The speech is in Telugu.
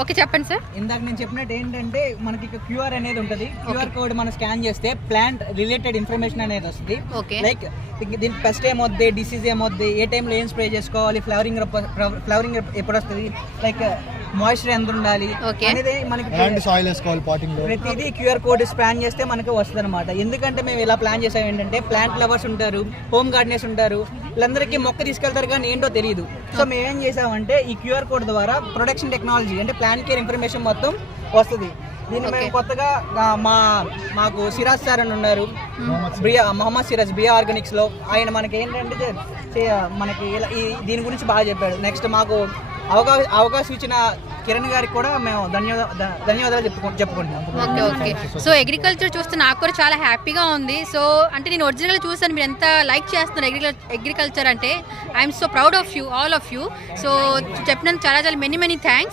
ఓకే చెప్పండి సార్. ఇందాక నేను చెప్పినట్టు ఏంటంటే మనకి ఇక్కడ క్యూఆర్ అనేది ఉంటుంది. క్యూఆర్ కోడ్ మనం స్కాన్ చేస్తే ప్లాంట్ రిలేటెడ్ ఇన్ఫర్మేషన్ అనేది వస్తుంది. లైక్ దీనికి పెస్ట్ ఏమొద్ది, డిసీజ్ ఏమొద్ది, ఏ టైంలో ఏం స్ప్రే చేసుకోవాలి, ఫ్లవరింగ్ ఎప్పుడు వస్తుంది, లైక్ మాయిశ్చర్ ఎంత ఉండాలి అనేది మనకి ప్రతిదీ క్యూఆర్ కోడ్ స్కాన్ చేస్తే మనకి వస్తుంది అనమాట. ఎందుకంటే మేము ఇలా ప్లాన్ చేసాం ఏంటంటే ప్లాంట్ లవర్స్ ఉంటారు, హోమ్ గార్డెనర్స్ ఉంటారు, వీళ్ళందరికీ మొక్క తీసుకెళ్తారు కానీ ఏంటో తెలియదు. సో మేము ఏం చేసామంటే ఈ క్యూఆర్ కోడ్ ద్వారా ప్రొడక్షన్ టెక్నాలజీ అంటే ప్లాంట్ కేర్ ఇన్ఫర్మేషన్ మొత్తం వస్తుంది. దీన్ని మేము కొత్తగా మాకు సిరాజ్ సార్ అని ఉన్నారు, మొహమ్మద్ సిరాజ్ బియా ఆర్గానిక్స్ లో. ఆయన మనకి ఏంటంటే మనకి దీని గురించి బాగా చెప్పాడు. నెక్స్ట్ మాకు అవకాశం ఇచ్చిన కిరణ్ గారికి కూడా మేము ధన్యవాదాలు చెప్పుకుంటున్నాం. Okay okay. సో అగ్రికల్చర్ చూస్తే నాకు కూడా చాలా హ్యాపీగా ఉంది. సో అంటే నేను ఒరిజినల్గా చూసాను, మీరు ఎంత లైక్ చేస్తున్నారు అగ్రికల్చర్ అంటే. I'm so proud of you, all of you. So చెప్పినందుకు చాలా చాలా మెనీ థ్యాంక్స్.